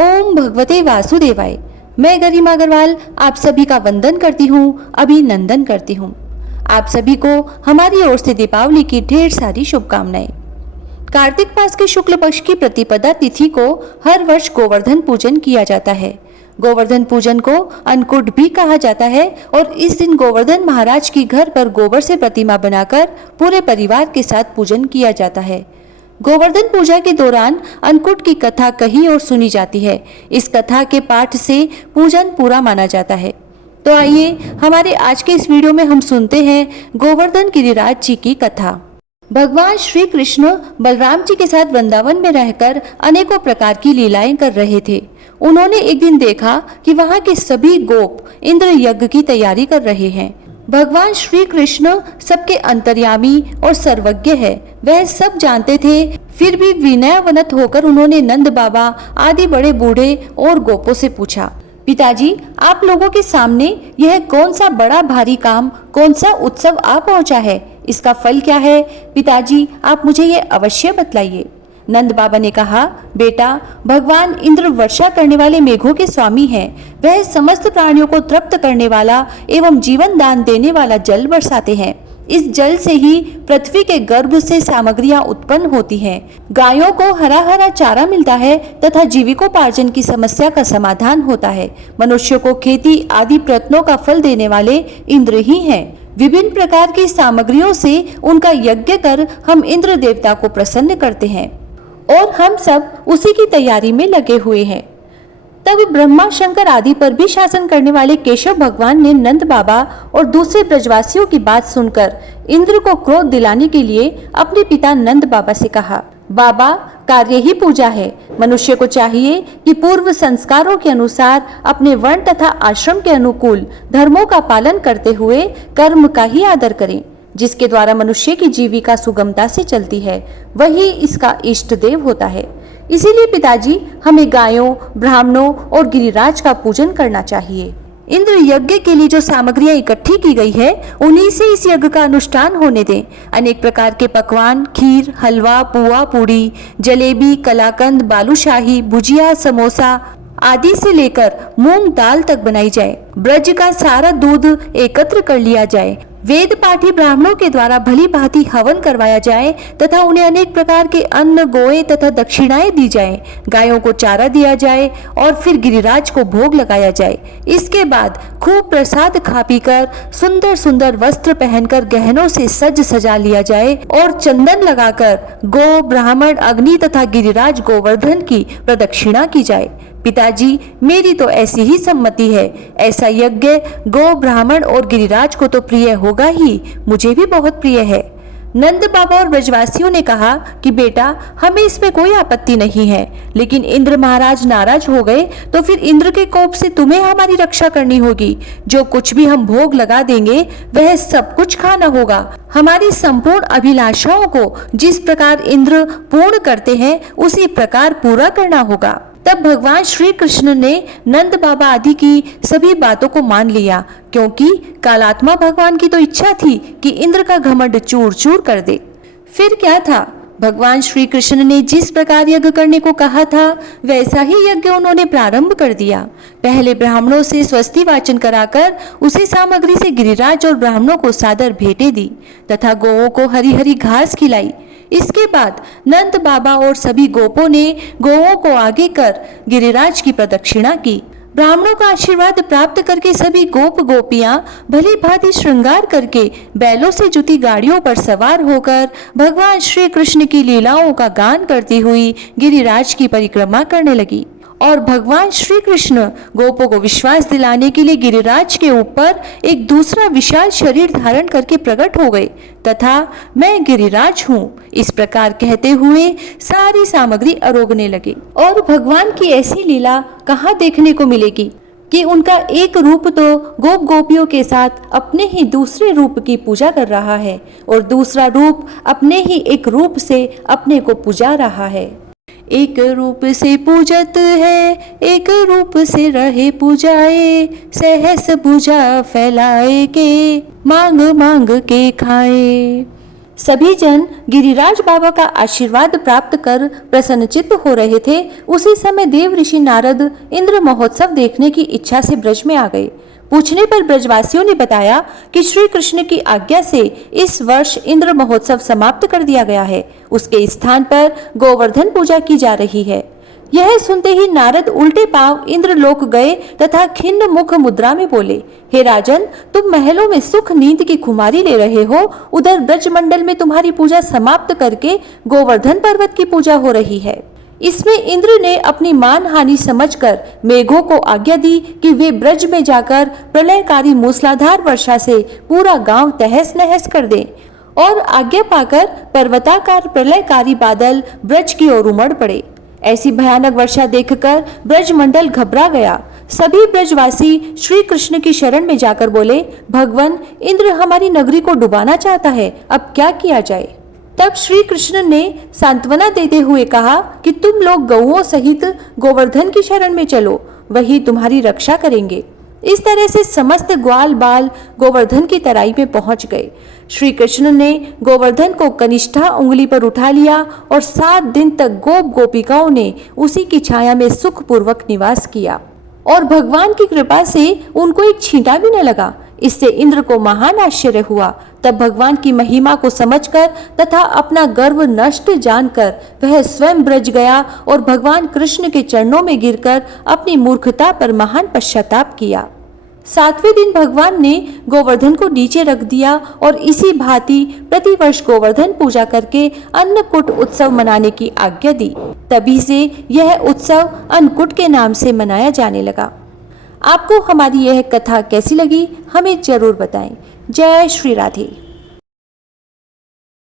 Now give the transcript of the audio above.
ओम भगवते वासुदेवाय। मैं गरिमा अग्रवाल आप सभी का वंदन करती हूँ, अभिनंदन करती हूँ। आप सभी को हमारी ओर से दीपावली की ढेर सारी शुभकामनाएं। कार्तिक मास के शुक्ल पक्ष की प्रतिपदा तिथि को हर वर्ष गोवर्धन पूजन किया जाता है। गोवर्धन पूजन को अन्नकूट भी कहा जाता है और इस दिन गोवर्धन महाराज की घर पर गोबर से प्रतिमा बनाकर पूरे परिवार के साथ पूजन किया जाता है। गोवर्धन पूजा के दौरान अन्नकूट की कथा कही और सुनी जाती है। इस कथा के पाठ से पूजन पूरा माना जाता है। तो आइए हमारे आज के इस वीडियो में हम सुनते हैं गोवर्धन गिरिराज जी की कथा। भगवान श्री कृष्ण बलराम जी के साथ वृंदावन में रहकर अनेकों प्रकार की लीलाएं कर रहे थे। उन्होंने एक दिन देखा कि वहां के सभी गोप इंद्र यज्ञ की तैयारी कर रहे हैं। भगवान श्री कृष्ण सबके अंतर्यामी और सर्वज्ञ है, वह सब जानते थे। फिर भी विनयावनत होकर उन्होंने नंद बाबा आदि बड़े बूढ़े और गोपों से पूछा, पिताजी आप लोगों के सामने यह कौन सा बड़ा भारी काम, कौन सा उत्सव आ पहुंचा है? इसका फल क्या है? पिताजी आप मुझे ये अवश्य बतलाइए। नंद बाबा ने कहा, बेटा भगवान इंद्र वर्षा करने वाले मेघों के स्वामी हैं। वह समस्त प्राणियों को तृप्त करने वाला एवं जीवन दान देने वाला जल बरसाते हैं। इस जल से ही पृथ्वी के गर्भ से सामग्रियां उत्पन्न होती हैं। गायों को हरा हरा चारा मिलता है तथा जीविकोपार्जन की समस्या का समाधान होता है। मनुष्यों को खेती आदि प्रयत्नों का फल देने वाले इंद्र ही हैं। विभिन्न प्रकार की सामग्रियों से उनका यज्ञ कर हम इंद्र देवता को प्रसन्न करते हैं और हम सब उसी की तैयारी में लगे हुए हैं। तब ब्रह्मा शंकर आदि पर भी शासन करने वाले केशव भगवान ने नंद बाबा और दूसरे ब्रजवासियों की बात सुनकर इंद्र को क्रोध दिलाने के लिए अपने पिता नंद बाबा से कहा, बाबा कार्य ही पूजा है। मनुष्य को चाहिए कि पूर्व संस्कारों के अनुसार अपने वर्ण तथा आश्रम के अनुकूल धर्मों का पालन करते हुए कर्म का ही आदर करें। जिसके द्वारा मनुष्य की जीविका सुगमता से चलती है वही इसका इष्ट देव होता है। इसीलिए पिताजी हमें गायों, ब्राह्मणों और गिरिराज का पूजन करना चाहिए। इंद्र यज्ञ के लिए जो सामग्रियां इकट्ठी की गई है उन्हीं से इस यज्ञ का अनुष्ठान होने दें। अनेक प्रकार के पकवान, खीर, हलवा, पुआ, पूड़ी, जलेबी, कलाकंद, बालूशाही, भुजिया, समोसा आदि से लेकर मूंग दाल तक बनाई जाए। ब्रज का सारा दूध एकत्र कर लिया जाए। वेद पाठी ब्राह्मणों के द्वारा भली भांति हवन करवाया जाए तथा उन्हें अनेक प्रकार के अन्न, गोए तथा दक्षिणाएं दी जाए। गायों को चारा दिया जाए और फिर गिरिराज को भोग लगाया जाए। इसके बाद खूब प्रसाद खा पीकर सुंदर सुंदर वस्त्र पहनकर गहनों से सज सजा लिया जाए और चंदन लगाकर गो, ब्राह्मण, अग्नि तथा गिरिराज गोवर्धन की प्रदक्षिणा की जाए। पिताजी मेरी तो ऐसी ही सम्मति है। ऐसा यज्ञ गो, ब्राह्मण और गिरिराज को तो प्रिय होगा ही, मुझे भी बहुत प्रिय है। नंद बाबा और ब्रजवासियों ने कहा कि बेटा हमें इसमें कोई आपत्ति नहीं है, लेकिन इंद्र महाराज नाराज हो गए तो फिर इंद्र के कोप से तुम्हें हमारी रक्षा करनी होगी। जो कुछ भी हम भोग लगा देंगे वह सब कुछ खाना होगा। हमारी संपूर्ण अभिलाषाओं को जिस प्रकार इंद्र पूर्ण करते हैं उसी प्रकार पूरा करना होगा। तब भगवान श्री कृष्ण ने नंद बाबा आदि की सभी बातों को मान लिया, क्योंकि कालात्मा भगवान की तो इच्छा थी कि इंद्र का घमंड चूर चूर कर दे। फिर क्या था, भगवान श्री कृष्ण ने जिस प्रकार यज्ञ करने को कहा था वैसा ही यज्ञ उन्होंने प्रारंभ कर दिया। पहले ब्राह्मणों से स्वस्ति वाचन कराकर उसी सामग्री से गिरिराज और ब्राह्मणों को सादर भेंटें दी तथा गौओं को हरी हरी घास खिलाई। इसके बाद नंद बाबा और सभी गोपों ने गौओं को आगे कर गिरिराज की प्रदक्षिणा की। ब्राह्मणों का आशीर्वाद प्राप्त करके सभी गोप गोपियां भली भांति श्रृंगार करके बैलों से जुती गाड़ियों पर सवार होकर भगवान श्री कृष्ण की लीलाओं का गान करती हुई गिरिराज की परिक्रमा करने लगी। और भगवान श्री कृष्ण गोपों को विश्वास दिलाने के लिए गिरिराज के ऊपर एक दूसरा विशाल शरीर धारण करके प्रकट हो गए तथा मैं गिरिराज हूँ इस प्रकार कहते हुए सारी सामग्री आरोगने लगे। और भगवान की ऐसी लीला कहाँ देखने को मिलेगी कि उनका एक रूप तो गोप गोपियों के साथ अपने ही दूसरे रूप की पूजा कर रहा है और दूसरा रूप अपने ही एक रूप से अपने को पूजा रहा है। एक रूप से पूजत है, एक रूप से रहे पूजाए, सहस भुजा फैलाए के मांग मांग के खाए। सभी जन गिरिराज बाबा का आशीर्वाद प्राप्त कर प्रसन्नचित्त हो रहे थे। उसी समय देव ऋषि नारद इंद्र महोत्सव देखने की इच्छा से ब्रज में आ गए। पूछने पर ब्रजवासियों ने बताया कि श्री कृष्ण की आज्ञा से इस वर्ष इंद्र महोत्सव समाप्त कर दिया गया है। उसके स्थान पर गोवर्धन पूजा की जा रही है। यह सुनते ही नारद उल्टे पांव इंद्रलोक गए तथा खिन्न मुख मुद्रा में बोले, हे राजन, तुम महलों में सुख नींद की खुमारी ले रहे हो, उधर ब्रजमंडल में तुम्हारी पूजा समाप्त करके गोवर्धन पर्वत की पूजा हो रही है। इसमें इंद्र ने अपनी मान हानि समझकर मेघों को आज्ञा दी कि वे ब्रज में जाकर प्रलयकारी मूसलाधार वर्षा से पूरा गांव तहस नहस कर दें, और आज्ञा पाकर पर्वताकार प्रलयकारी बादल ब्रज की ओर उमड़ पड़े। ऐसी भयानक वर्षा देखकर ब्रजमंडल घबरा गया। सभी ब्रजवासी श्री कृष्ण की शरण में जाकर बोले, भगवान, इंद्र हमारी नगरी को डुबाना चाहता है, अब क्या किया जाए। तब श्री कृष्ण ने सांत्वना देते हुए कहा कि तुम लोग गौओं सहित गोवर्धन की शरण में चलो, वही तुम्हारी रक्षा करेंगे। इस तरह से समस्त ग्वाल बाल गोवर्धन की तराई में पहुंच गए। श्री कृष्ण ने गोवर्धन को कनिष्ठा उंगली पर उठा लिया और 7 दिन तक गोप गोपिकाओं ने उसी की छाया में सुखपूर्वक निवास किया, और भगवान की कृपा से उनको एक छींटा भी न लगा। इससे इंद्र को महान आश्चर्य हुआ। तब भगवान की महिमा को समझकर तथा अपना गर्व नष्ट जानकर वह स्वयं ब्रज गया और भगवान कृष्ण के चरणों में गिरकर अपनी मूर्खता पर महान पश्चाताप किया। 7वें दिन भगवान ने गोवर्धन को नीचे रख दिया और इसी भांति प्रतिवर्ष गोवर्धन पूजा करके अन्नकूट उत्सव मनाने की आज्ञा दी। तभी से यह उत्सव अन्नकूट के नाम से मनाया जाने लगा। आपको हमारी यह कथा कैसी लगी, हमें जरूर बताएं। जय श्री राधे।